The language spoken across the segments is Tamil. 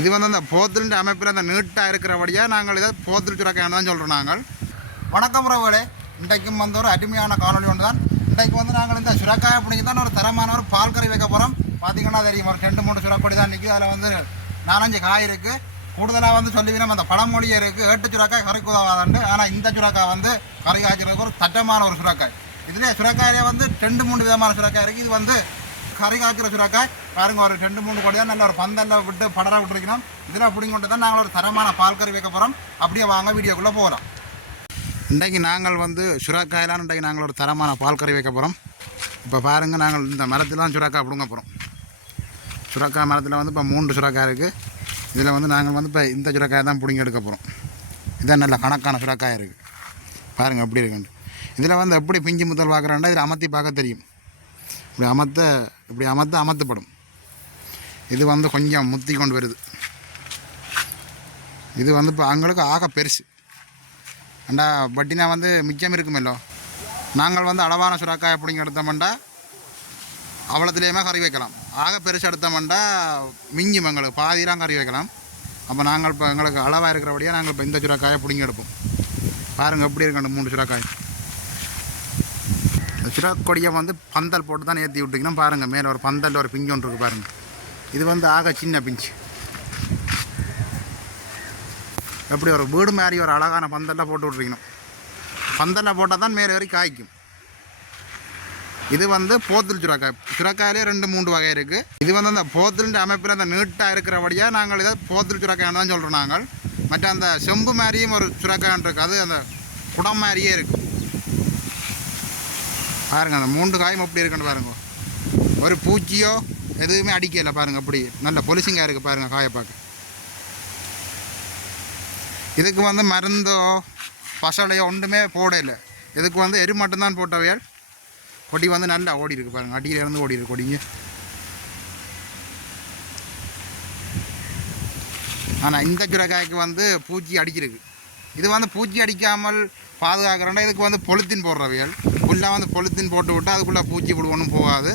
இது வந்து அந்த போத்தல் அமைப்பில் அந்த நீட்டாக இருக்கிறபடியாக நாங்கள் இதை போத்தல் சுரக்கான்னு தான் சொல்கிறோம் நாங்கள். வணக்கம் உறவுகளே, இன்றைக்கும் வந்து ஒரு அருமையான காணொலி ஒன்று தான். இன்றைக்கு வந்து நாங்கள் இந்த சுரக்காயை பிடிச்சி தான் ஒரு தரமான ஒரு பால் கறி வைக்க போகிறோம். பார்த்தீங்கன்னா தெரியும், ஒரு 2-3 சுரக்கொடி தான் நிற்குது. அதில் வந்து 4-5 காய் இருக்குது. கூடுதலாக வந்து சொல்லிவினோம் அந்த பழமொழியே இருக்குது, 8 சுரக்காய் கறிக்கு உதவாதாண்டு. ஆனால் இந்த சுரக்காய் வந்து கறி காய்ச்சறதுக்கு ஒரு தட்டமான ஒரு சுரக்காய். இதிலே சுரக்காயிலே வந்து 2-3 விதமான சுரக்காய் இருக்குது. இது வந்து கறி காய்க்கிற சுரக்காய் பாருங்க, ஒரு 2-3 கொடி தான் நல்ல ஒரு பந்தலில் விட்டு படராக விட்டுருக்கணும். இதில் பிடிங்கொண்டு தான் நாங்கள் ஒரு தரமான பால் கறி வைக்க போகிறோம். அப்படியே வாங்க வீடியோக்குள்ளே போகலாம். இன்றைக்கு நாங்கள் வந்து சுரக்காயெல்லாம் இன்றைக்கு நாங்கள் ஒரு தரமான பால் கறி வைக்க போகிறோம். இப்போ பாருங்கள், நாங்கள் இந்த மரத்தில் சுரக்காய் பிடுங்க போகிறோம். சுரக்காய் மரத்தில் வந்து இப்போ 3 சுரக்காய் இருக்குது. இதில் வந்து நாங்கள் வந்து இப்போ இந்த சுரக்காயை தான் பிடிங்க எடுக்க போகிறோம். இதான் நல்ல கணக்கான சுரக்காய் இருக்குது. பாருங்கள் எப்படி இருக்குண்டு. இதில் வந்து எப்படி பிஞ்சு முதல் பார்க்குறோன்னா இதில் அமர்த்தி பார்க்க தெரியும். இப்படி அமர்த்தப்படும். இது வந்து கொஞ்சம் முத்தி கொண்டு வருது. இது வந்து இப்போ அவங்களுக்கு ஆக பெருசு அண்டா பட்டினா வந்து மிச்சம் இருக்குமல்லோ. நாங்கள் வந்து அளவான சுரக்காய் பிடிங்க எடுத்தோம்டா அவ்வளோத்துலேயுமே கறி வைக்கலாம். ஆக பெருசு எடுத்தோம்டா மிஞ்சும் எங்களுக்கு பாதிலாம் கறி வைக்கலாம். அப்போ நாங்கள் இப்போ எங்களுக்கு அளவாக இருக்கிறபடியாக நாங்கள் இப்போ இந்த சுரக்காயை பிடிங்க எடுப்போம். பாருங்கள் எப்படி இருக்கணும் 3 சுரக்காய். சுரக்கொடியை வந்து பந்தல் போட்டு தான் ஏற்றி விட்டிங்கன்னா பாருங்கள், மேலே ஒரு பந்தலில் ஒரு பிஞ்சு ஒன்று இருக்குது பாருங்கள். இது வந்து ஆக சின்ன பிஞ்சு. எப்படி ஒரு வீடு மாதிரி ஒரு அழகான பந்தலில் போட்டு விட்ருக்கணும். பந்தலில் போட்டால் தான் மேலே ஏறி காய்க்கும். இது வந்து போத்தல் சுரக்காய். சுரக்காயிலே 2-3 வகை இருக்குது. இது வந்து அந்த போத்தல் அமைப்பில் அந்த நீட்டாக இருக்கிறபடியாக நாங்கள் இதை போத்தல் சுரக்காய்னு தான் சொல்கிறோம் நாங்கள். மற்ற அந்த செம்பு மாதிரியும் ஒரு சுரக்காய் இருக்குது, அது அந்த குடம் மாதிரியே இருக்குது. பாருங்கள், அந்த 3 காயும் எப்படி இருக்குன்னு பாருங்க. ஒரு பூச்சியோ எதுவுமே அடிக்கலை பாருங்கள். அப்படி நல்ல பொலிசிங்காக இருக்குது பாருங்கள் காயை பார்க்க. இதுக்கு வந்து மருந்தோ பசலையோ ஒன்றுமே போடலை. இதுக்கு வந்து எரு மட்டும்தான் போட்டவையால் கொடி வந்து நல்லா ஓடி இருக்குது பாருங்கள். அடியிலேருந்து ஓடி இருக்கு கொடிங்க. ஆனால் இந்த சுரக்காய்க்கு வந்து பூச்சி அடிச்சிருக்கு. இது வந்து பூச்சி அடிக்காமல் பாதுகாக்கிறோன்னா இதுக்கு வந்து பொலித்தீன் போடுறவையால் ஃபுல்லாக வந்து பொலித்தீன் போட்டு விட்டால் அதுக்குள்ளே பூச்சி ஒன்றும் போகாது.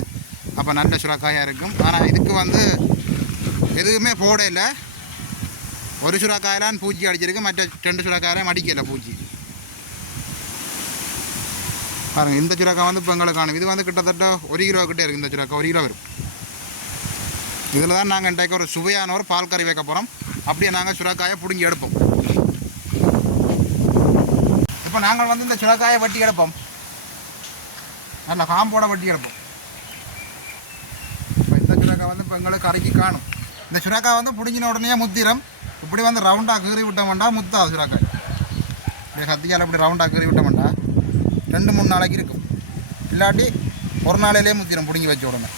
அப்போ நல்ல சுரக்காயாக இருக்கும். ஆனால் இதுக்கு வந்து எதுவுமே போடலை. ஒரு சுரக்காயெல்லாம் பூச்சி அடிச்சிருக்கு, மற்ற 2 சுரக்காயெல்லாம் அடிக்கலை பூச்சி. பாருங்கள், இந்த சுரக்காய் வந்து இப்போ எங்களுக்கு காணும். இது வந்து கிட்டத்தட்ட 1 கிலோ கிட்டே இருக்குது. இந்த சுரக்காய் 1 கிலோ வரும். இதில் தான் நாங்கள் இன்றைக்கு ஒரு சுவையான ஒரு பால் கறி வைக்க போகிறோம். அப்படியே நாங்கள் சுரக்காயை பிடுங்கி எடுப்போம். இப்போ நாங்கள் வந்து இந்த சுரக்காயை வெட்டி எடுப்போம். நல்ல காம்போட வெட்டி எடுப்போம். இப்போ இந்த சுரக்காய் வந்து இப்போ எங்களுக்கு கறிக்கு காணும். இந்த சுரக்காய் வந்து பிடிங்கின உடனே முத்திரம். இப்படி வந்து ரவுண்டாக கீறி விட்டோம்டா முத்தாது சுரக்காய். இப்படி கத்தியால் இப்படி ரவுண்டாக கீறி விட்டோம்டா 2-3 நாளைக்கு இருக்கும். இல்லாட்டி ஒரு நாளையிலே முத்திரம் பிடுங்கி வச்ச உடனே.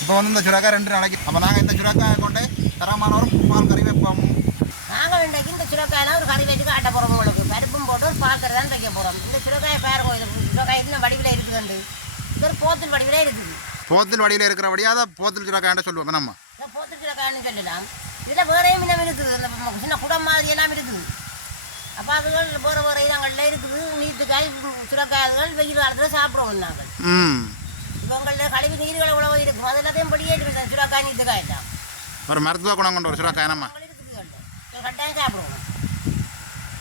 இப்போ வந்து இந்த சுரக்காய் 2 நாளைக்கு. அப்போ நாங்கள் இந்த சுரக்காயை கொண்டு தரமான ஒரு பால் கறி வைப்போம். நாங்கள் இன்றைக்கு இந்த சுரக்காயெல்லாம் ஒரு கறி வச்சு காட்ட போகிறோம். உங்களுக்கு பருப்பும் போட்டு ஒரு பால் கறி தான் வைக்க போகிறோம். இந்த சுரக்காயை பாருங்க, இது சுரக்காய் இன்னும் வடிவில் இருக்குதுண்டு. இது ஒரு போத்தல் வடிவில் இருக்குது. போத்தல் வடிவில் இருக்கிறபடியாக அதை போத்தல் சுரக்காய்ன்னு சொல்லுவோம் நம்ம. போத்தல் சுரக்காய்னு சொல்லலாம். இதில் வேறையும் இன்னும் இருக்குது, இந்த சின்ன குடம் மாதிரி எல்லாம் இருக்குது. அப்போ அதுகள் வேறு இடங்களில் இருக்குது. நீட்டுக்காய் சுரக்காய்கள் வெயில் காலத்தில் சாப்பிடுவோம் நாங்கள். இப்போ உங்களில் கழிவு நீர்களை உழவு இருக்கும், அது எல்லாத்தையும் படியே இருக்குது. சுரக்காய் நீட்டுக்காய் தான் ஒரு மருத்துவ குணம் கொண்ட ஒரு சுரக்காய் நம்ம கட்டாயம் சாப்பிடுவோம்.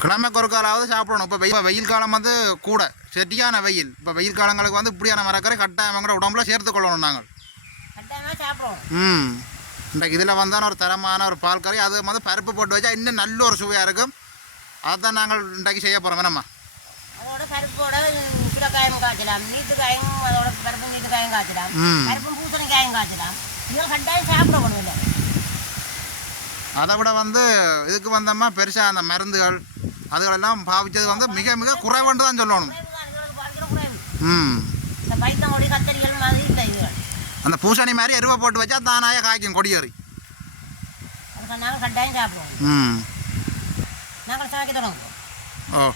கிழமைக்கு ஒரு காலாவது சாப்பிடணும். இப்போ வெயில் காலம் வந்து கூட செட்டியான வெயில். இப்போ வெயில் காலங்களுக்கு வந்து இப்படியான மரக்கரை கட்டாயம் கூட உடம்புல சேர்த்து கொள்ளணும் நாங்கள். கட்டாயமாக சாப்பிடுவோம். இன்றைக்கு இதில் வந்தால் ஒரு தரமான ஒரு பால் கறி, அது வந்து பருப்பு போட்டு வச்சா இன்னும் நல்ல ஒரு சுவையாக இருக்கும். அதுதான் நாங்கள் இன்றைக்கு செய்ய போகிறோம். வேணாமா அதோட பருப்போட சுரக்காயும் காய்ச்சலாம், நீட்டுக்காயும் அதோட பருப்பு நீட்டுக்காயும் காய்ச்சலாம், பருப்பும் பூசணிக்காயும் காய்ச்சலாம். இதெல்லாம் கட்டாயம் சாப்பிடணும். இல்லை அதை விட வந்து இதுக்கு வந்தோம்னா பெருசாக அந்த மருந்துகள் அதுகளெல்லாம் பாவிச்சது வந்து மிக மிக குறைவுன்னு தான் சொல்லணும். இந்த பைத்தங்கொடி கத்தரிகள் மாதிரி இல்லை. இது அந்த பூசணி மாதிரி எருவை போட்டு வச்சா தானாக காய்க்கும் கொடியேறி. அதுக்கு நாங்கள் கட்டாயம் சாப்பிடுவோம். நாங்கள் சமைக்க தொடங்குவோம்.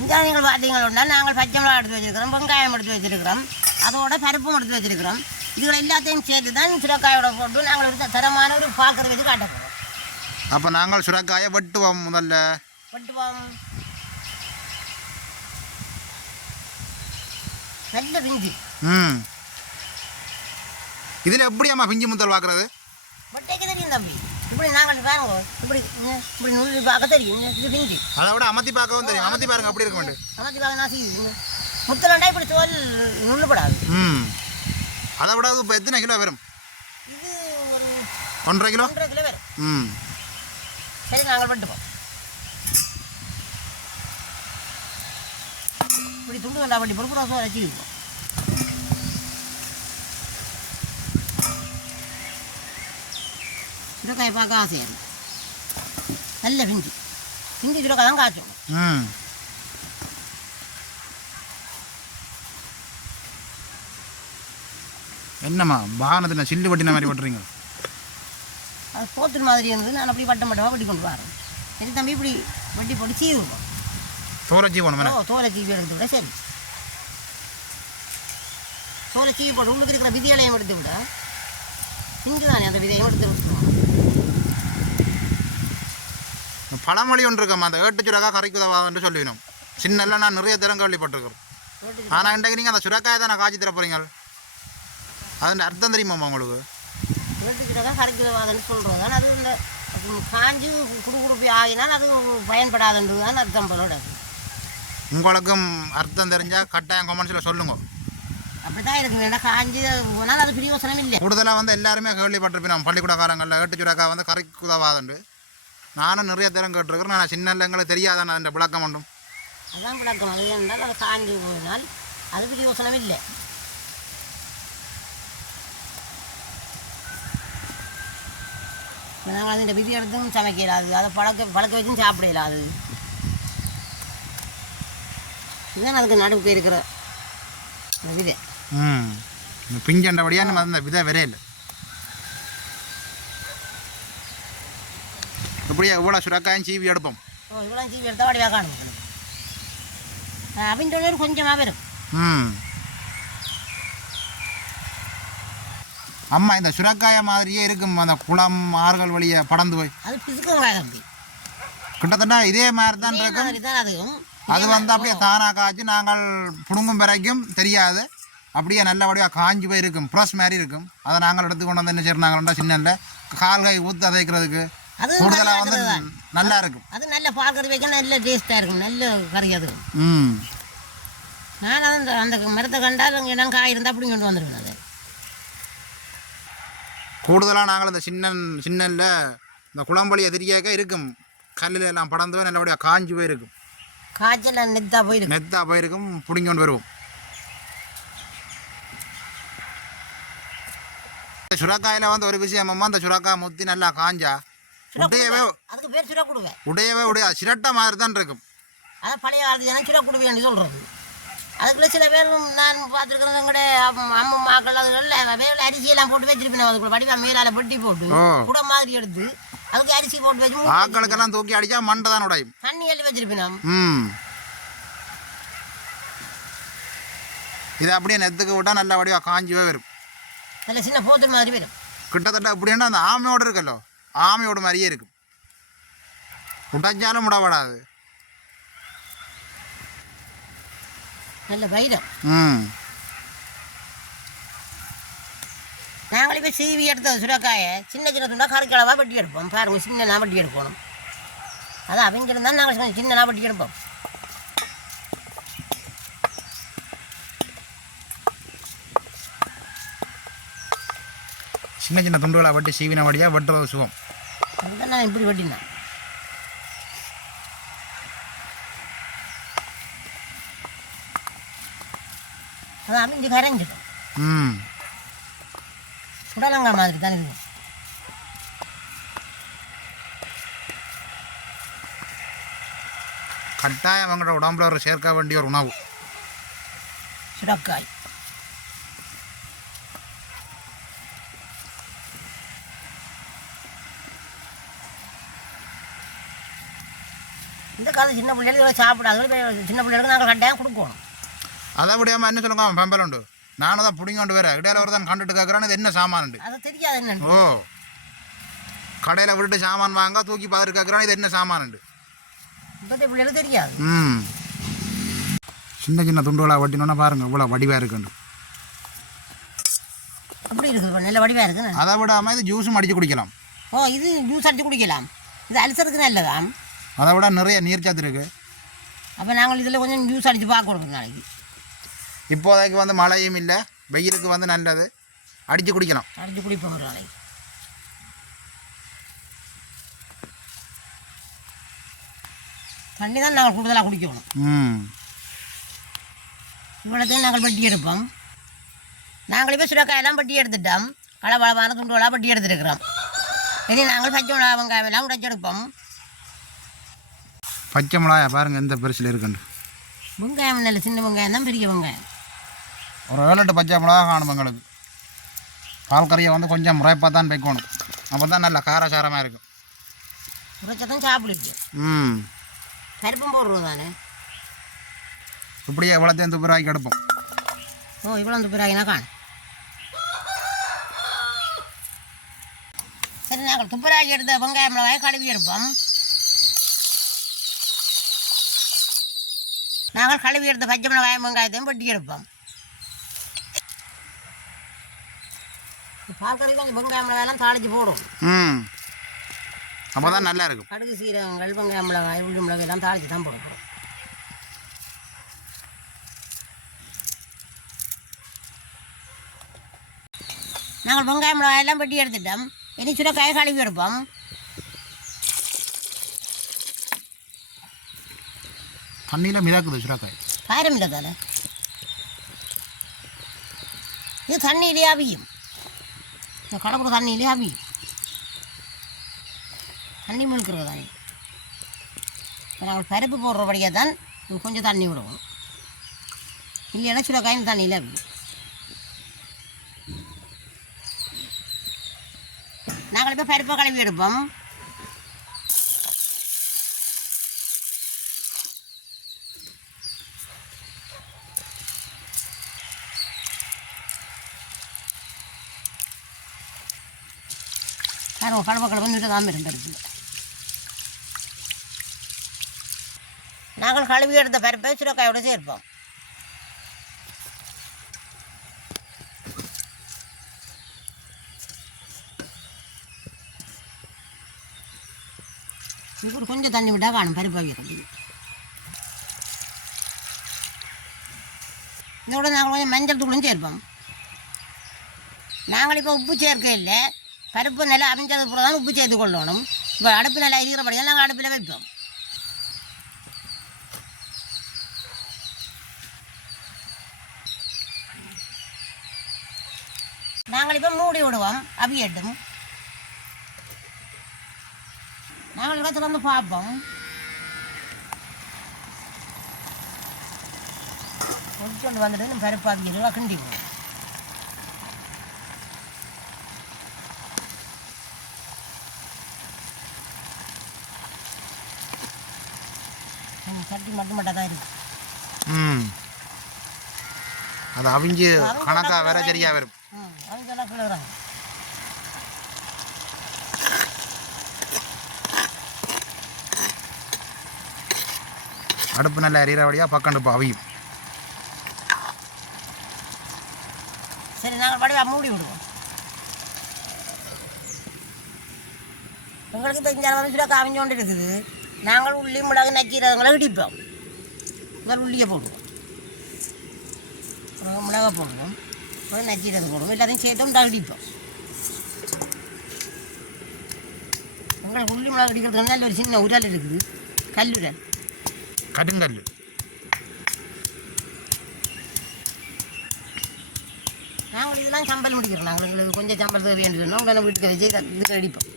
இங்கே நீங்கள் பார்த்தீங்கன்னா நாங்கள் பச்சை மிளகா எடுத்து வச்சுருக்கிறோம், வெங்காயம் எடுத்து வச்சுருக்கிறோம், அதோட பருப்பும் எடுத்து வச்சுருக்கிறோம். இதுகளை எல்லாத்தையும் சேர்த்து தான் சுரக்காயோட போட்டு நாங்கள் ஒரு தரமான ஒரு பால் கறி வச்சு காட்ட போகிறோம். அப்போ நாங்கள் சுரக்காயை வெட்டுவோம். முதல்ல வெட்டுவோம். நல்ல பிஞ்சு இதில் எப்படியாம்மா பிஞ்சு முத்தல் பார்க்குறது? பட்டைக்கு தெரியும் தம்பி. இப்படி நாங்கள் பாருங்க, இப்படி இப்படி நுள்ளி பார்க்க தெரியும். இது பிஞ்சு. அதை விட அமர்த்தி பார்க்கவும் தெரியும். அமர்த்தி பாருங்க அப்படி இருக்க வேண்டும். அமர்த்தி பார்க்க நான் செய்யுது. முத்தலண்டா இப்படி தோல் நுள்ளுப்படாது. அதை விட இப்போ எத்தனை கிலோ வரும்? இது ஒரு 1.5 கிலோ. 1.5 கிலோ வரும். சரி, நாங்கள் பட்டுப்போம். இப்படி துண்டு கண்டா பட்டி பொறுப்பு ரசம் வச்சுருக்கோம். சுரக்காயை பார்க்க ஆசையாக இருக்கும். நல்ல பிஞ்சு பிஞ்சு சுரக்காய் தான் காய்ச்சணும். என்னம்மா வாகனத்தில் சில்லு வட்டின மாதிரி பட்டுறீங்க? அது போத்து மாதிரி இருந்தது. நான் அப்படி வட்டமாக வட்டி கொண்டு வரேன். சரி தம்பி, இப்படி வட்டி போட்டு சீவுவோம். தோலை சீவணும். தோலை சீவி எடுத்து விட. சரி, தோலை சீவி போட்டு உள்ளுக்கு இருக்கிற விதியலையும் எடுத்து விட. இங்கு தானே அந்த விதையும் எடுத்து விட்டுருவோம். பழமொழி ஒன்று இருக்கம்மா, அந்த ஏட்டு சுரக்கா கரைக்கு உதவாதுன்னு சொல்லிவிடும். சின்னெல்லாம் நான் நிறைய திறங்க கேள்விப்பட்டிருக்கிறேன். ஆனால் இன்றைக்கு நீங்கள் அந்த சுரக்காயை தான் நான் காய்ச்சி தர போகிறீங்க. அதன் அர்த்தம் தெரியுமாம்மா உங்களுக்கு? ஏட்டு சுரக்காய் கரைக்கு உதவாதுன்னு சொல்கிறோம் தான். அது இந்த காஞ்சி குறுகுறுப்பி ஆகினால் அது பயன்படாதுன்றது தான் அர்த்தம் போலோட. உங்களுக்கும் அர்த்தம் தெரிஞ்சால் கட்டாயம் கமெண்ட்ஸில் சொல்லுங்க. அப்படி தான் இருக்கு. வேண்டாம், காஞ்சி போனால் அது பிரியோசனம் இல்லை. கூடுதலாக வந்து எல்லாருமே கேள்விப்பட்டிருப்பேன் பள்ளிக்கூட காலங்களில் ஏட்டு சுரக்கா வந்து கரைக்கு உதவாதுண்டு. நானும் நிறைய திறம் கேட்டிருக்கிறேன். நான் சின்ன எங்களுக்கு தெரியாதான் அந்த விளக்கம் உண்டும். அதான் விளக்கம். அது என்றால் அது காஞ்சி போனால் அது பிரியோசனம் இல்லை. நாங்கள் அது இந்த விதி எடுத்தும் சமைக்கலாது, அதை பழக்க வச்சும் சாப்பிடலாது. இதுதான் அதுக்கு நடுவுக்கு இருக்கிற விதை. பிஞ்சண்டபடியாக நம்ம அந்த விதை விரையில் இப்படியா இவ்வளோ சுரக்காயும் சீவி எடுப்போம். இவ்வளோ சீவி எடுத்தால் வடிவாக காணும். அப்படின்ற கொஞ்சமாக வரும். அம்மா இந்த சுரக்காய மாதிரியே இருக்கும் அந்த குளம் ஆறுகள் வழியை படந்து போய். அது பிசுக்கம் கிட்டத்தட்ட இதே மாதிரி தான் இருக்கும். அது வந்து அப்படியே தானாக காய்ச்சி நாங்கள் புடுங்கும் வரைக்கும் தெரியாது. அப்படியே நல்லபடியாக காஞ்சி போய் இருக்கும். ப்ரஸ் மாதிரி இருக்கும். அதை நாங்கள் எடுத்து கொண்டு வந்து என்ன செய்யறாங்கன்னா சின்ன கால்கை ஊற்று அதைக்கிறதுக்கு கூடுதலாக வந்து நல்லா இருக்கும். அது நல்ல பால் கறி வைக்க நல்ல டேஸ்ட்டாக இருக்கும். நல்ல கறி அது. நான் அந்த அந்த மரத்தை கண்டால் இடம் காய் இருந்தால் அப்படி கொண்டு வந்துருக்கேன். அது கூடுதலாக நாங்கள் இந்த சின்னல்ல இந்த குளம்பளி எதிரியாக இருக்கும். கல்லில் எல்லாம் படந்து போய் நல்லபடியாக காஞ்சி போயிருக்கும். காய்ச்சல் நெத்தா போயிருக்கும். பிடிங்கி கொண்டு வருவோம். சுரக்காயில் வந்து ஒரு விஷயமா, அந்த சுரக்காய் முத்தி நல்லா காஞ்சா உடையவே உடையாது. சிரட்டை மாதிரி தான் இருக்கும். அதான் பழைய காலத்து சிர குடுவேன்னு சொல்கிறது. அதுக்குள்ளே சில பேர் நான் பார்த்துருக்குறது கூட அம்மாக்கள் அதுகளில் வேலை அரிசியெல்லாம் போட்டு வச்சிருப்பேன். அதுக்குள்ள வடிவா மேலால் வெட்டி போட்டு கூட மாதிரி எடுத்து அதுக்கு அரிசி போட்டு வச்சு ஆக்களுக்கெல்லாம் தூக்கி அடிச்சா மண்டை தான் உடையும். தண்ணி எள்ளி வச்சிருப்பேன். இதை அப்படியே நெத்துக்கு விட்டால் நல்ல வடிவாக காஞ்சிவே வரும். நல்ல சின்ன போத்தல் மாதிரி வரும். கிட்டத்தட்ட அப்படின்னா அந்த ஆமையோடு இருக்கல்லோ, ஆமையோட மாதிரியே இருக்கும். உடைஞ்சாலும் முடப்படாது. நல்ல வைரம். நாங்கள் இப்போ சீவி எடுத்தது சுரக்காயை சின்ன சின்ன துண்டா கறிக்களவாக வெட்டி எடுப்போம். பாருங்க, சின்ன வெட்டி எடுக்கணும். அதான் அவங்கிருந்தால் நாங்கள் சின்ன வெட்டி எடுப்போம். சின்ன சின்ன துண்டுகளை வெட்டி சீவின வழியாக வெட்டுறது சுகம். அதுதான் நான் இப்படி வெட்டினேன். அதான் அமைஞ்சு கரைஞ்சிடும். உடலங்கா மாதிரி தான் இருக்கும். கட்டாயம் அவங்களோட உடம்புல ஒரு சேர்க்க வேண்டிய ஒரு உணவு சுரக்காய். இந்த காலம் சின்ன பிள்ளைகளுக்கு சாப்பிடாது. சின்ன பிள்ளைகளுக்கு நாங்கள் கட்டாயம் கொடுக்கணும். அதை விடாமல் என்ன சொல்லுங்க, அவன் பெம்பல் உண்டு. நானும் தான் பிடிங்க கொண்டு வரேன். இடையில ஒரு தான் கண்டுட்டு கேட்குறான்னு இது என்ன சாமான். அது தெரியாது என்ன. ஓ, கடையில் விட்டுட்டு சாமான் வாங்க தூக்கி பார்த்துட்டு கேட்குறான்னு இது என்ன சாமான். இப்போதே பிள்ளைகளுக்கு தெரியாது. சின்ன சின்ன துண்டுகளாக வட்டினோன்னா பாருங்க இவ்வளோ வடிவாக இருக்குண்டு. அப்படி இருக்குது நல்ல வடிவாக இருக்குது. அதை விடாமல் இது ஜூஸும் அடித்து குடிக்கலாம். ஓ இது ஜூஸ் அடித்து குடிக்கலாம். இது அல்சருக்கு நல்லதாம். அதை விட நிறைய நீர்ச்சத்து இருக்குது. அப்போ நாங்கள் இதில் கொஞ்சம் ஜூஸ் அடித்து பார்க்கணும் நாளைக்கு. இப்போதைக்கு வந்து மழையும் இல்லை, வெயிலுக்கு வந்து நல்லது, அடித்து குடிக்கலாம். அடித்து குடிப்போம் ஒரு நாளைக்கு. தண்ணி தான் நாங்கள் கூடுதலாக குடிக்கணும். இவ்வளோத்தையும் நாங்கள் பட்டி எடுப்போம். நாங்கள் இப்போ சுரக்காயெல்லாம் பட்டி எடுத்துட்டோம். களவளவான துண்டுகளாக பட்டி எடுத்துருக்கிறோம். இனி நாங்கள் பச்சை மிளகா வெங்காயமெல்லாம் உடைச்செடுப்போம். பச்சை மிளகாயா பாருங்கள் எந்த பெருசில் இருக்குண்டு. வெங்காயம் நல்ல சின்ன வெங்காயம் தான், பெரிய வெங்காயம். ஒரு 7-8 பச்சை மிளகா காணும் எங்களுக்கு. பால் கறியை வந்து கொஞ்சம் முறைப்பாக தான் வைக்கணும். அப்போ தான் நல்ல காரசாரமாக இருக்கும். உரைச்சதான் சாப்பிடுச்சு. பருப்பும் போடுறது தானே. இப்படியே இவ்வளோத்தையும் துப்புராக்கி எடுப்போம். ஓ இவ்வளோ துப்புராக்கினா காணும். சரி நாங்கள் துப்புராக்கி எடுத்த வெங்காயம் மிளகாயை கழுவி எடுப்போம். நாங்கள் கழுவி எடுத்த பச்சை மிளகாயம் வெங்காயத்தையும் பட்டி எடுப்போம். பால் கொஞ்சம் வெங்காயம் மிளகாயெல்லாம் தாளித்து போடும். அப்போ தான் நல்லா இருக்கும். கடுகு சீரகங்கள் வெங்காயம் மிளகாய் உள்ளி மிளகாய் எல்லாம் தாளித்து தான் போடுறோம். நாங்கள் வெங்காயம் மிளகாயெல்லாம் வெட்டி எடுத்துட்டோம். இனி சுரைக்காயை கழுவி எடுப்போம். தண்ணியில் மிதக்குது சுரைக்காய். காரம் இல்லை தானே, இது தண்ணியிலே அவியும். இந்த கடப்புற தண்ணியிலே அவியும். தண்ணி முழுக்கிறது தானே. நாங்கள் பருப்பு போடுறபடியாக தான் கொஞ்சம் தண்ணி விடுவோம். இல்லைன்னா சுரைக்காயும் தண்ணியில் அவியும். நாங்கள் இப்போ பருப்பை கழுவி எடுப்போம். கடவுக்களை வந்துட்டு தான் இருந்திருக்கு. நாங்கள் கழுவி எடுத்த பருப்பை சுரைக்காயோடு சேர்ப்போம். இதுக்கு கொஞ்சம் தண்ணி விட்டால் காணும் பருப்பு வைக்கிறது. இதோட நாங்கள் கொஞ்சம் மஞ்சள் தூளும் சேர்ப்போம். நாங்கள் இப்போ உப்பு சேர்க்க இல்லை, பருப்பு நல்லா அவிஞ்சது கூட தான் உப்பு சேர்த்து கொள்ளணும். இப்போ அடுப்பு நல்லா இருக்கிறபடியாக நாங்கள் அடுப்பில் வைப்போம். நாங்கள் இப்போ மூடி விடுவோம், அவியட்டும். நாங்கள் இப்போ திறந்து பார்ப்போம். கொண்டு வந்துட்டு பருப்பு அவியது கிண்டிப்போம். சட்டி மட்டும் தான் இருக்கு. அது அவிஞ்சு கணக்காக வேற சரியாக வரும். அவிஞ்செல்லாம் கிளறாங்க. அடுப்பு நல்லா எரியறபடியாக பக்கண்டுப்பா அவியும். சரி நாங்கள் படிவா மூடி விடுவோம். உங்களுக்கு இப்போ இங்கே வந்து சுடாக்க அவிஞ்சு கொண்டு இருக்குது. நாங்கள் உள்ளி மிளகு நச்சீரகங்களை இடிப்போம். முதல் உள்ளியை போடுவோம், மிளகா போடுவோம், நச்சீரகம் போடுவோம், எல்லாத்தையும் சேர்த்து இடிப்போம். உங்களுக்கு உள்ளி மிளகு இடிக்கிறதுக்கு நல்ல ஒரு சின்ன உரல் இருக்குது, கல்லுரல், கடுங்கல். நாங்கள் இதெல்லாம் சம்பல் முடிக்கிறோம். நாங்கள் எங்களுக்கு கொஞ்சம் சம்பல் தேவை வேண்டியதுன்னா உடனே வீட்டுக்கு வச்சு இதுக்கு அடிப்போம்.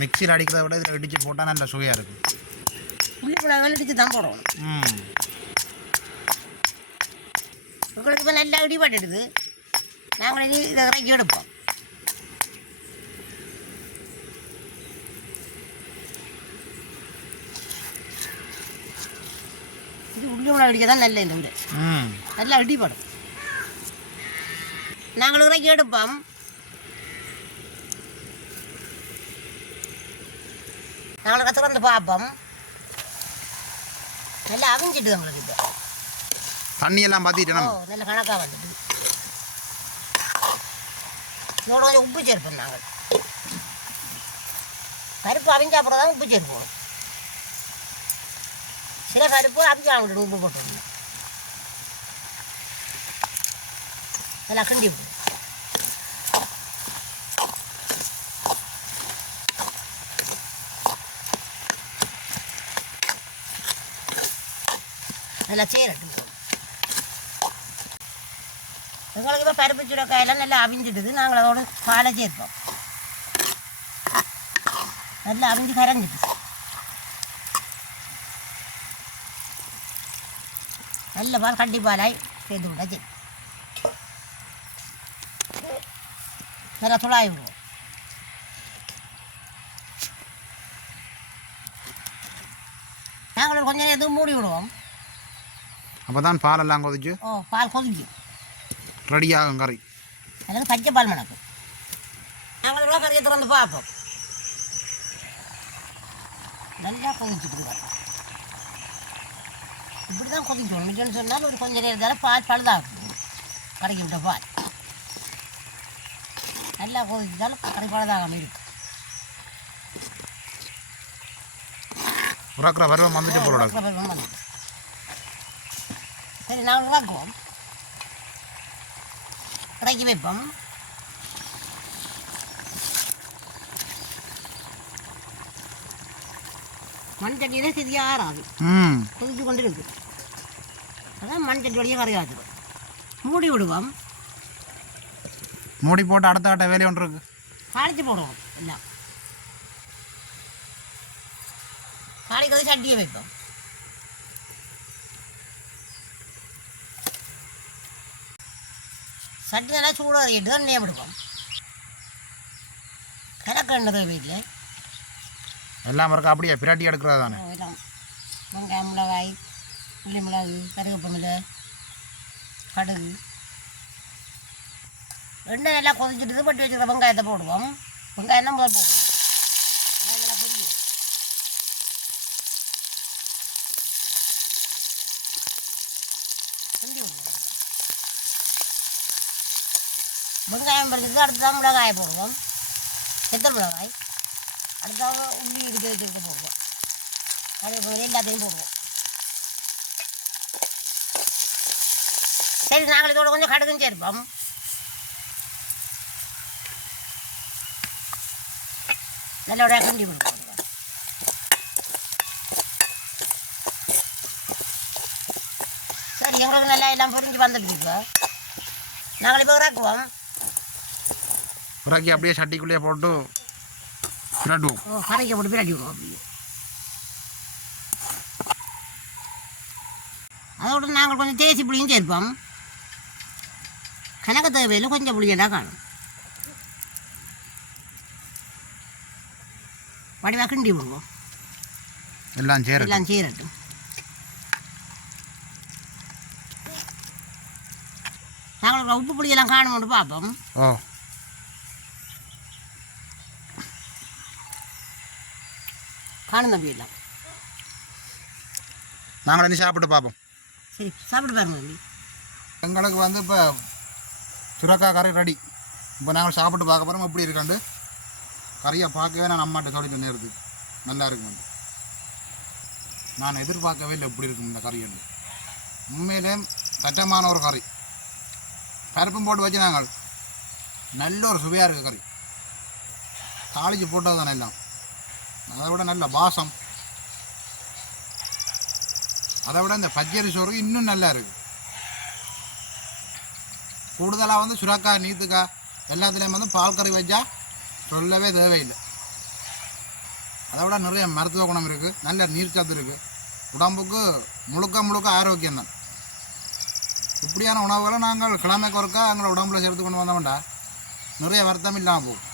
மிக்சியில் அடிக்கிறத விட இதில் இடித்து போட்டால் நல்ல சுவையாக இருக்கும். உள்ளி மிளகாய் இடித்து தான் போடணும். உங்களுக்கு இப்போ நல்லா இடிபட்டுடுது. நாங்கள் இனி இதை இறக்கி எடுப்போம். இது உள்ளி மிளகாய் அடிக்க தான் நல்ல இந்த ஊர் நல்லா இடிபடும். நாங்கள் இறக்கி எடுப்போம். நாங்களுக்கு திறந்து பார்ப்போம். நல்லா அவிஞ்சிட்டு உங்களுக்கு இப்போ தண்ணியெல்லாம் பார்த்திட்டேன் நல்ல கணக்காக வந்துட்டு இதோட கொஞ்சம் உப்பு சேர்ப்போம் நாங்கள் பருப்பு அவிஞ்ச அப்புறம் தான் உப்பு சேர்ப்போம் சில பருப்பு அவிஞ்சா விட்டுடும் உப்பு போட்டுருந்தோம் நல்லா கிண்டி விடும் நல்லா சேரட்டும் எங்களுக்கு இப்போ பருப்பு சுரைக்காயெல்லாம் நல்லா அவிஞ்சிடுது நாங்கள் அதோட பாலை சேர்ப்போம் நல்லா அவிஞ்சு கரைஞ்சிட்டு நல்ல பால் கட்டி பாலாய் சேர்த்து விட சரி நல்லா துளாய் விடுவோம் நாங்கள் கொஞ்சம் நேரம் மூடி விடுவோம் அப்போ தான் பாலெல்லாம் கொதிச்சு பால் கொதிக்கும் ரெடியாகும் கறி அதாவது பச்சை பால் மணக்கும் நாங்கள் கூட கறியை திறந்து பார்ப்போம் நல்லா கொதிச்சுட்டு இப்படி தான் கொதிக்கணும் இல்லைன்னு சொன்னால் ஒரு கொஞ்சம் நேரத்தால் பால் பழுதாகும் கறிக்கு விட்ட பால் நல்லா கொதிச்சாலும் கறி பழுதாகாமல் இருக்கும் உறக்கிற பருவம் வந்துட்டு போடுவோம் சரி நாங்கள் உறக்குவோம் இறக்கி வைப்போம் மண் சட்டியிலே சரியாக ஆறாது கொதிச்சு கொண்டு இருக்கு அதான் மண் சட்டி வழியாக கரையாது மூடி விடுவோம் மூடி போட்டு அடுத்த ஆட்ட வேலை ஒன்று இருக்கு தாளித்து போடுவோம் எல்லாம் தாளிக்கிறது சட்டியை வைப்போம் சட்டி நல்லா சூடாக அறியிட்டு தான் எண்ணெய் விடுவோம் கணக்கு எண்ணெய் வீட்டில் எல்லாம் இருக்கு அப்படியே பிராட்டி எடுக்கிறது தானே வெங்காயம் மிளகாய் உள்ளி மிளகு கருவேப்பிலை கடுகு எண்ணெய் நல்லா கொதிச்சுட்டு பட்டி வச்சுக்கிற வெங்காயத்தை போடுவோம் வெங்காயம் தான் முதல் போடுவோம் நல்லா பொரியும் கிண்டி விடுவோம் வெங்காயம் பறிச்சுட்டு அடுத்து தான் மிளகாயை போடுவோம் செத்தல் மிளகாய் அடுத்தாக உள்ளி இடிக்க வச்சுக்கிட்டு போடுவோம் கருவேப்பிலை எல்லாத்தையும் போடுவோம் சரி நாங்கள் இதோட கொஞ்சம் கடுகும் சேர்ப்போம் நல்லோட கிண்டி விடுவோம் சரி எங்களுக்கு நல்லா எல்லாம் பொரிஞ்சு வந்துட்டு இப்போ நாங்கள் இப்போ இறக்குவோம் இறக்கி அப்படியே சட்டிக்குள்ளேயே போட்டு பிரட்டுவோம் கரைக்க போட்டு பிரட்டி விடுவோம் அப்படியே அதோட நாங்கள் கொஞ்சம் தேசி புளியும் சேர்ப்போம் கணக்கு தேவையில் கொஞ்சம் புளியண்டா காணும் வடிவாக கிண்டி விடுவோம் எல்லாம் சேரட்டும் நாங்கள் உப்பு புளியெல்லாம் காணும்னு பார்ப்போம் காணும் தம்பி எல்லாம் நாங்கள் இனி சாப்பிட்டு பார்ப்போம் சரி சாப்பிட்டு பாருங்க தம்பி எங்களுக்கு வந்து இப்போ சுரக்காய் கறி ரெடி இப்போ நாங்கள் சாப்பிட்டு பார்க்க போகிறோம் எப்படி இருக்காண்டு கறியை பார்க்கவே நான் அம்மாட்ட சொல்லிட்டு நேருது நல்லா இருக்குங்க நான் எதிர்பார்க்கவே இல்லை எப்படி இருக்கும் இந்த கறி என்று உண்மையிலே சட்டமான ஒரு கறி பருப்பும் போட்டு வச்சு நாங்கள் நல்ல ஒரு சுவையாக இருக்குது கறி தாளிச்சு போட்டது தானே எல்லாம் அதை விட நல்ல வாசம் அதை விட இந்த பச்சரி சோறு இன்னும் நல்லா இருக்குது கூடுதலாக வந்து சுரக்காய் நீத்துக்காய் எல்லாத்துலேயும் வந்து பால் கறி வச்சா சொல்லவே தேவையில்லை அதை விட நிறைய மருத்துவ குணம் இருக்குது நல்ல நீர்ச்சத்து இருக்குது உடம்புக்கு முழுக்க ஆரோக்கியம்தான் இப்படியான உணவுகளை நாங்கள் கிழமைக்கு ஒருக்கா எங்களை உடம்புல சேர்த்து கொண்டு வந்தோம்டா நிறைய வருத்தம் இல்லாமல் போகும்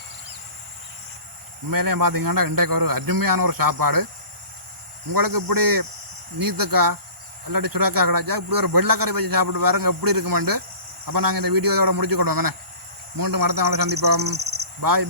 உண்மையிலேயே பார்த்தீங்கன்னா இன்றைக்கு ஒரு அருமையான ஒரு சாப்பாடு உங்களுக்கு இப்படி நீத்துக்காய் இல்லாட்டி சுரக்காய் கிடைச்சா இப்படி ஒரு வெள்ளைக்கறி வச்சு சாப்பிட்டு பாருங்க எப்படி இருக்குமெண்டு அப்போ நாங்கள் இந்த வீடியோவோட முடிச்சுக்கொள்வோம் மீண்டும் அடுத்த நாளை சந்திப்போம் பாய்